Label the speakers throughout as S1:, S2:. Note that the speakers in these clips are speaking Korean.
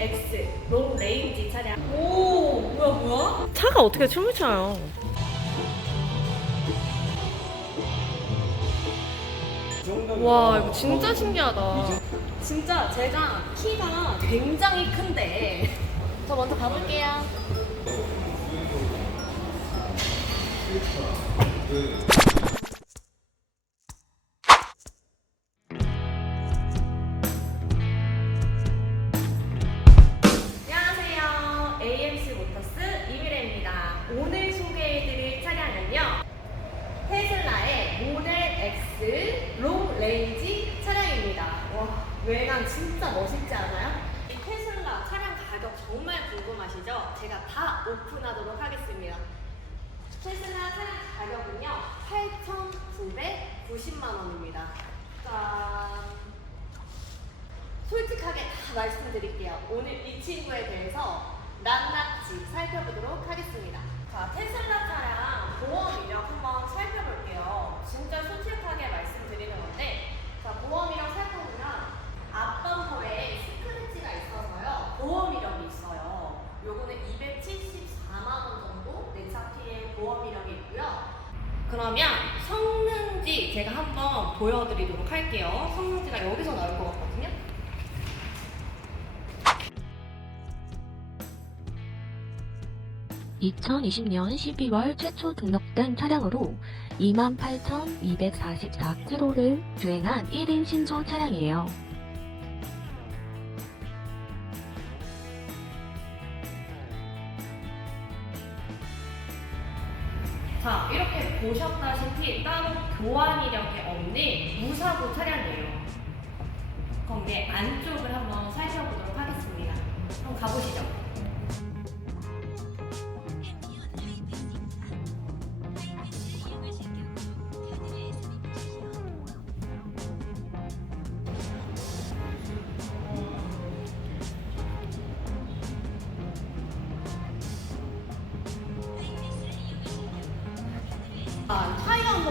S1: X 롱 레인지 차량. 오, 뭐야 뭐야?
S2: 차가 어떻게 춤을 춰요? 와 이거 진짜 신기하다.
S1: 진짜 제가 키가 굉장히 큰데 저 먼저 가볼게요. X 롱 레인지 차량입니다. 와, 외관 진짜 멋있지 않아요? 이 테슬라 차량 가격 정말 궁금하시죠? 제가 다 오픈하도록 하겠습니다. 테슬라 차량 가격은요, 8,990만 원입니다. 짠. 솔직하게 다 말씀드릴게요. 오늘 이 친구에 대해서 낱낱이 살펴보도록 하겠습니다. 자, 테슬라 차량 보험 이력 한번 살펴볼게요. 진짜 솔직하게 말씀드리는 건데, 자, 보험 이력 살펴보면 앞범퍼에 스크래치가 있어서요. 보험 이력이 있어요. 요거는 274만 원 정도 내차 피해 보험 이력이 있고요. 그러면 성능지 제가 한번 보여드리도록 할게요. 성능지가 여기서 나올 것 같거든요.
S3: 2020년 12월 최초 등록된 차량으로 28,244km를 주행한 1인 신조 차량이에요.
S1: 자, 이렇게 보셨다시피 따로 교환 이력이 없는 무사고 차량이에요. 그럼 이제 안쪽을 한번 살펴보도록 하겠습니다. 한번 가보시죠.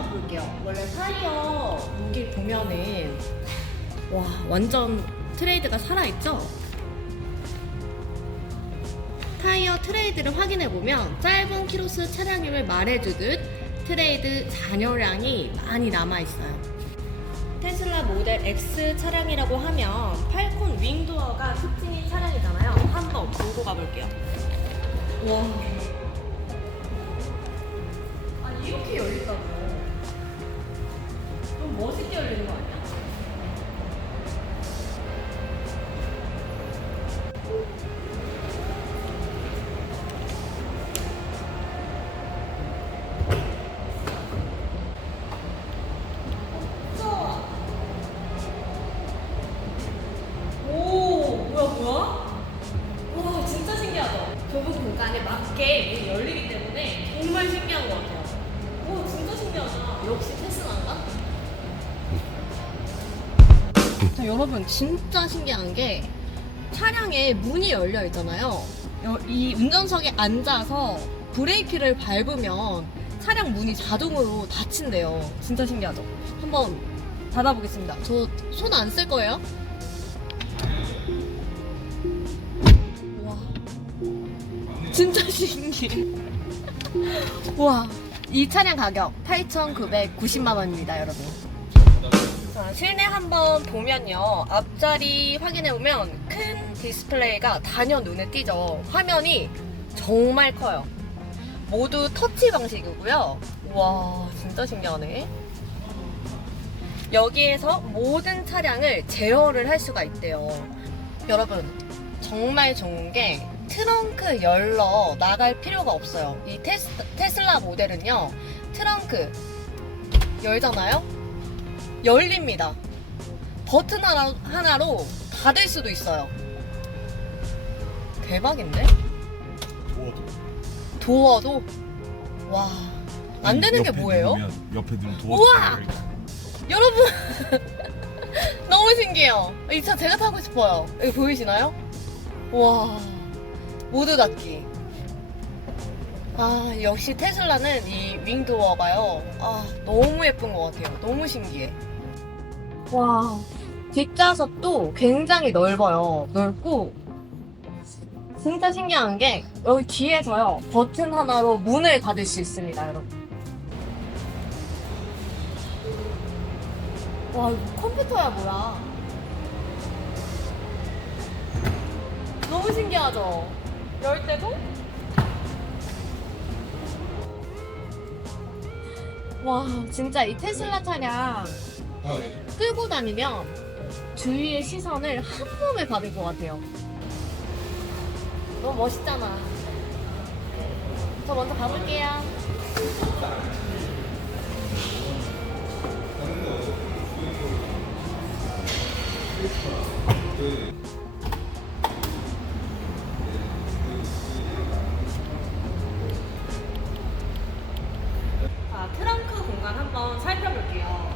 S1: 볼게요. 원래 타이어 여기 보면은 와 완전 트레이드가 살아있죠? 타이어 트레이드를 확인해 보면 짧은 키로수 차량임을 말해주듯 트레이드 잔여량이 많이 남아 있어요. 테슬라 모델 X 차량이라고 하면 팔콘 윙도어가 특징인 차량이잖아요. 한번 보고 가볼게요. 와. 아니 이렇게 열린다고 좀 멋있게 열리는 거 아니야? 여러분 진짜 신기한 게 차량에 문이 열려 있잖아요. 여- 이 운전석에 앉아서 브레이크를 밟으면 차량 문이 자동으로 닫힌대요. 진짜 신기하죠? 한번 닫아보겠습니다. 저 손 안 쓸 거예요. 와. 진짜 신기해. 와, 이 차량 가격 8,990만 원입니다, 여러분. 자, 실내 한번 보면요. 앞자리 확인해 보면 큰 디스플레이가 단연 눈에 띄죠. 화면이 정말 커요. 모두 터치 방식이고요. 와, 진짜 신기하네. 여기에서 모든 차량을 제어를 할 수가 있대요. 여러분, 정말 좋은 게 트렁크 열러 나갈 필요가 없어요. 이 테스, 테슬라 모델은요, 트렁크 열잖아요? 열립니다. 버튼 하나, 하나로 닫을 수도 있어요. 대박인데?
S4: 도어도.
S1: 도어도? 와, 안 되는 게 뭐예요?
S4: 누르면 옆에 누르면 도어.
S1: 우와! 여러분! 너무 신기해요. 이 차 제가 타고 싶어요. 여기 보이시나요? 와, 모두 닫기. 아, 역시 테슬라는 이 윙도어가요. 아, 너무 예쁜 것 같아요. 너무 신기해. 와, 뒷좌석도 굉장히 넓어요. 넓고, 진짜 신기한 게 여기 뒤에서요 버튼 하나로 문을 닫을 수 있습니다 여러분. 와 이거 컴퓨터야 뭐야. 너무 신기하죠? 열 때도 와 진짜 이 테슬라 차량 끌고 다니면 주위의 시선을 한 몸에 받을 것 같아요 너무 멋있잖아. 저 먼저 가볼게요. 자, 트렁크 공간 한번 살펴볼게요.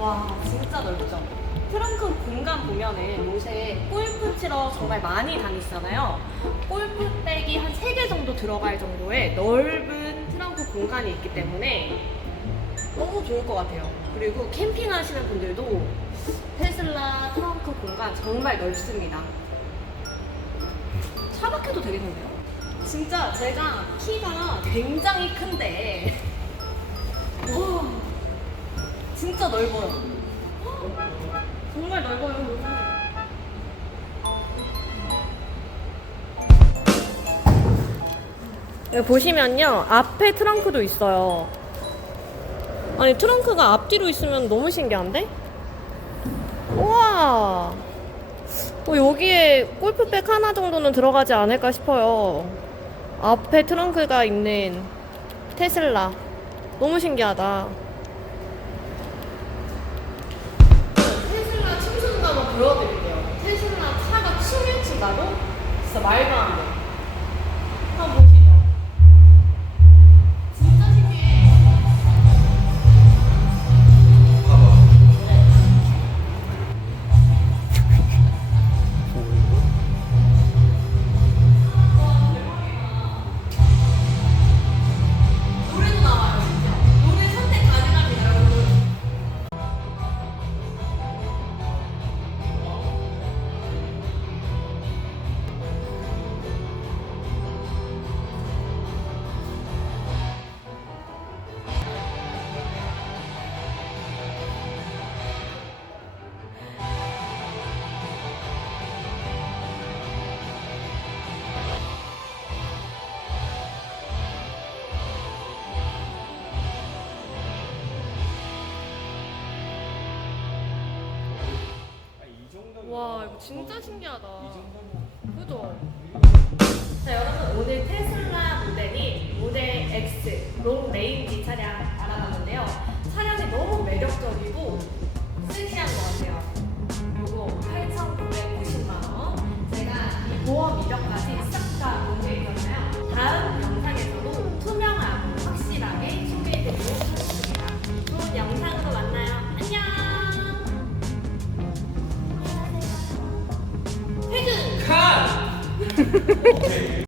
S1: 와, 진짜 넓죠? 트렁크 공간 보면은 요새 골프 치러 정말 많이 다니시잖아요. 골프백이 한 3개 정도 들어갈 정도의 넓은 트렁크 공간이 있기 때문에 너무 좋을 것 같아요. 그리고 캠핑 하시는 분들도 테슬라 트렁크 공간 정말 넓습니다. 차 박혀도 되겠는데요? 진짜 제가 키가 굉장히 큰데 진짜 넓어요. 정말 넓어요. 여기.
S2: 여기 보시면요. 앞에 트렁크도 있어요. 아니, 트렁크가 앞뒤로 있으면 너무 신기한데? 우와. 어, 여기에 골프백 하나 정도는 들어가지 않을까 싶어요. 앞에 트렁크가 있는 테슬라. 너무 신기하다.
S1: 보여드릴게요. 테슬라 차가 춘다고? 진짜 말도 안 돼. 와,
S2: 이거 진짜 신기하다. 그죠?
S1: 자 여러분 오늘 테슬라 모델인 모델 X 롱 레인지 차량 알아봤는데요. 차량이 너무 매력적이고 섹시한 것 같아요.